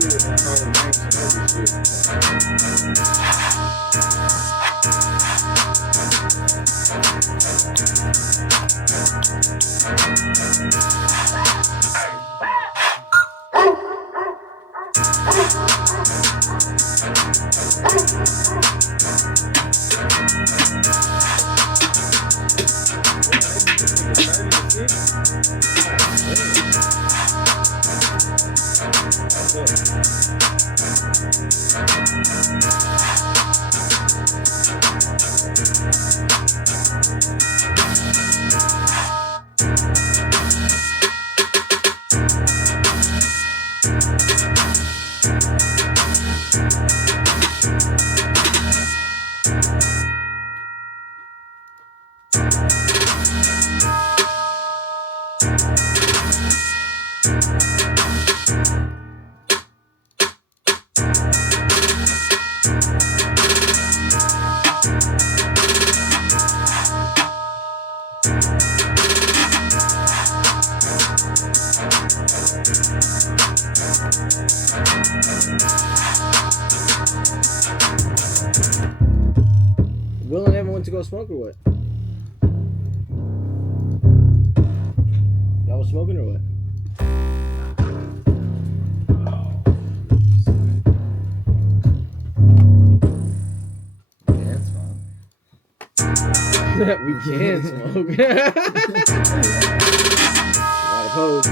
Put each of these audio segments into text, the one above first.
do it and call them names and Will and Evan went to go smoke or what? Y'all was smoking or what? Yeah, it's fine. We can smoke. Not opposed.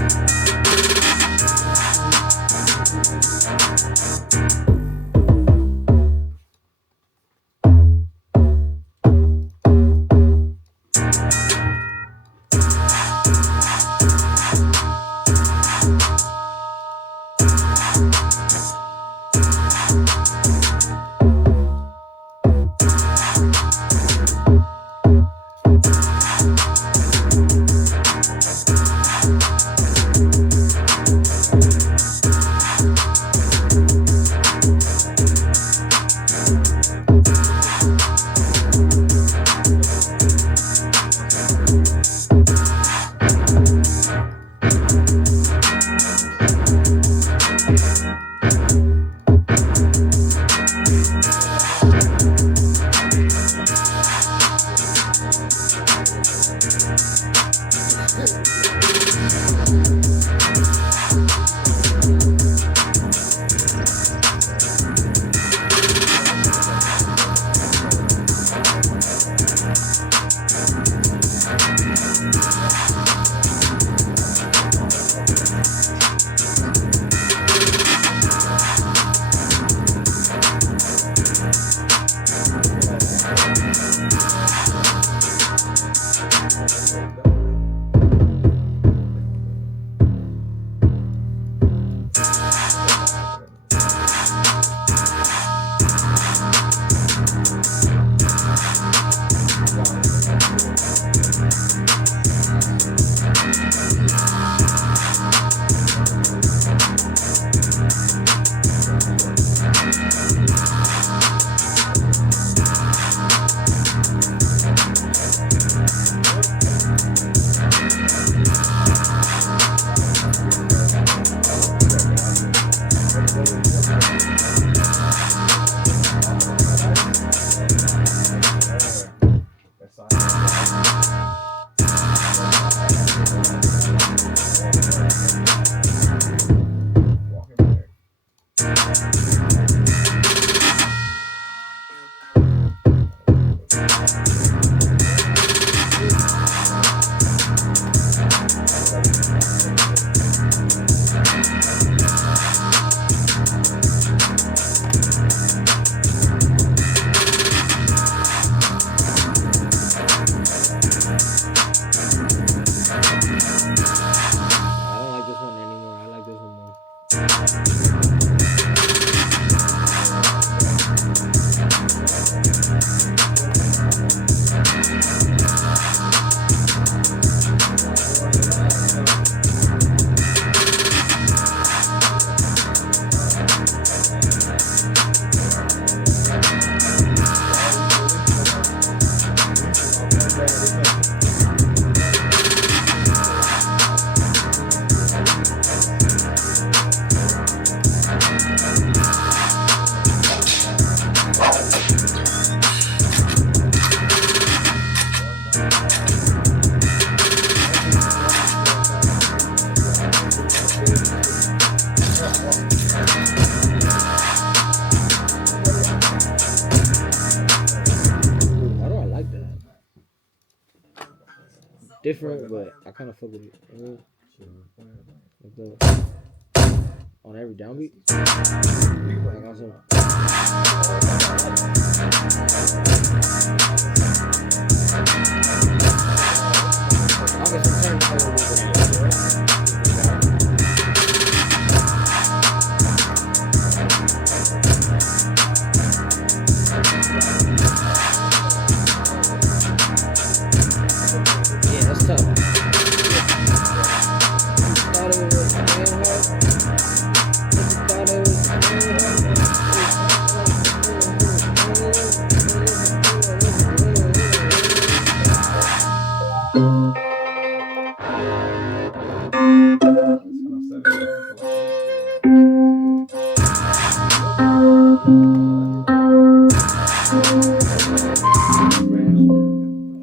different, but I kind of fuck with it. Like the, on every downbeat. Like on some. I'll get some yeah, that's tough.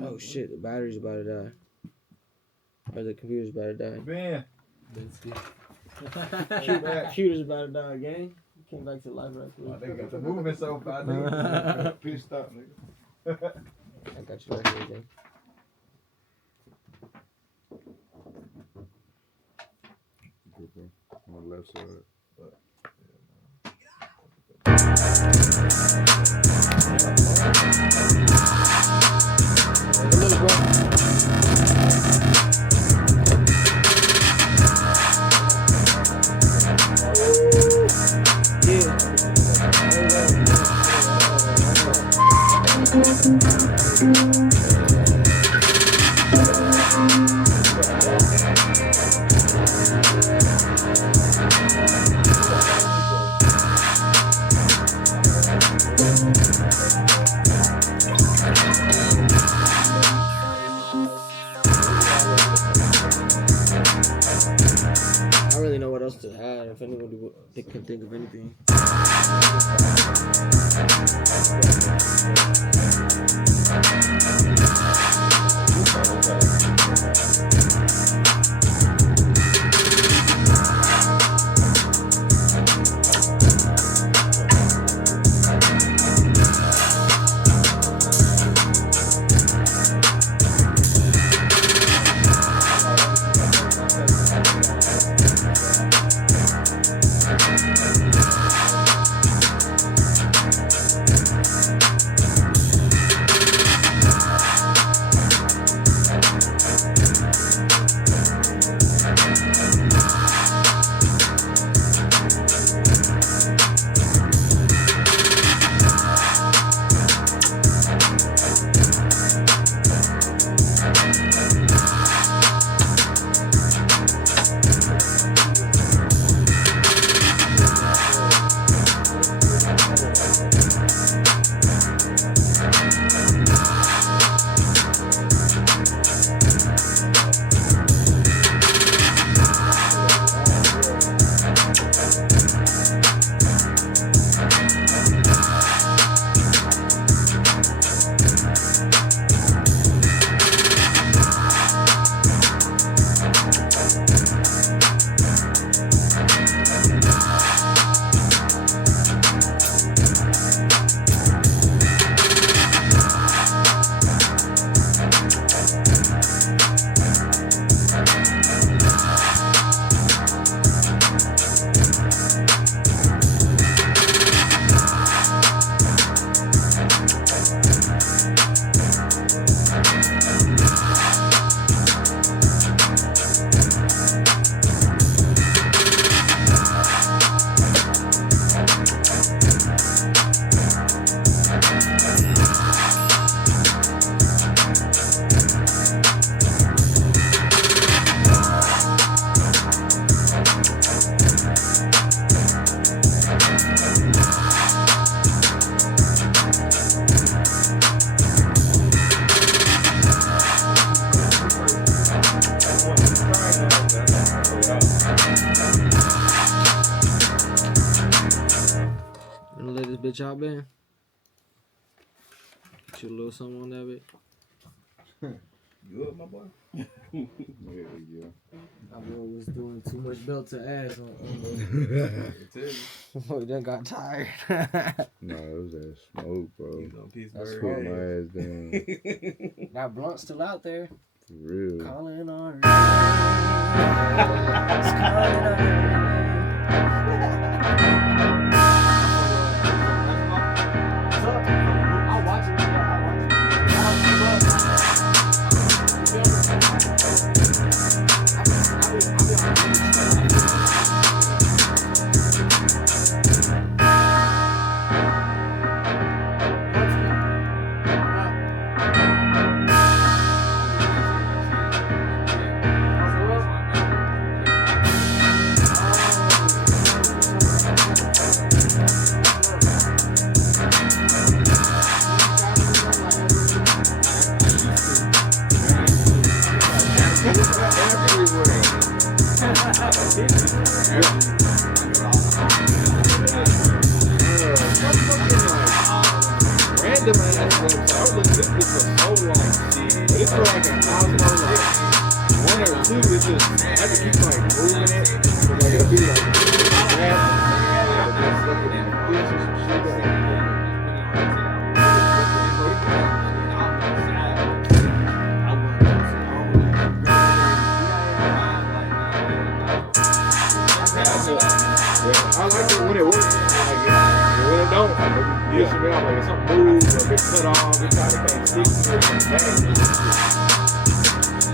Oh shit, the battery's about to die. Or the computer's about to die. Man. Computer's about to die again. Came back to life right quick. They got the movement so fast. Nigga. Pissed up, nigga. I got you right here again. On the left side. I really know what else to add if anybody can think of anything. Gonna let this bitch out, man. Get you a little something on that bitch. You up, my boy? Yeah. My boy was doing too much belt to ass on Oh, he done got tired. No, it was that smoke, bro. you know, That's Put my ass down. That blunt still out there. Real. Calling on rain. I'll watch it. Random ass website. I was looking at this for so long. But it's for like $1,000, like 1 or 2. It's just I have to keep like moving it. So like it'll be like I like it when it works. Like when it don't, you should be like if something moves or gets cut off, it's like can't stick to it.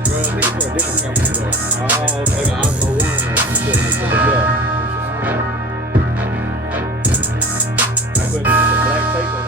Well, I think it's for a different company though. Oh, okay. Like an Osmo One or shit like that. I put the black tape on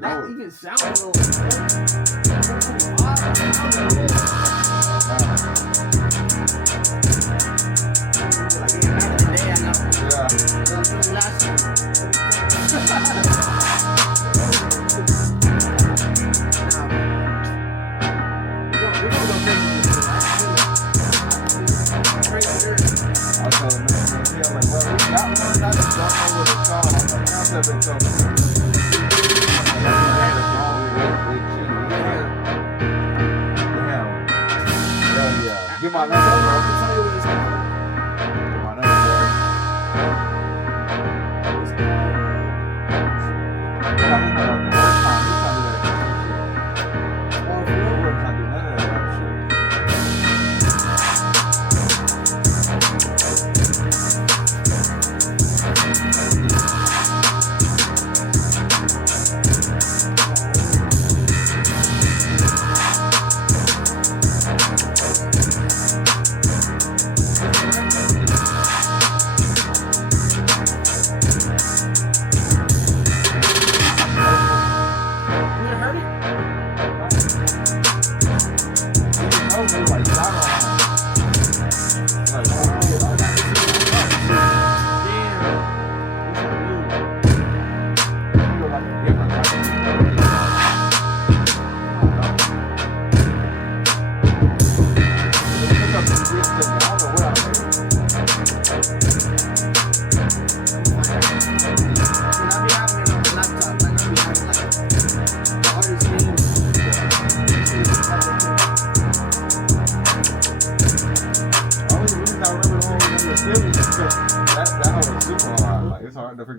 That even sounds Give my number, bro. Give my number, bro.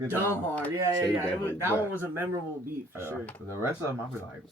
dumb hard. Yeah. That one was a memorable beat for sure. The rest of them, I'll be like,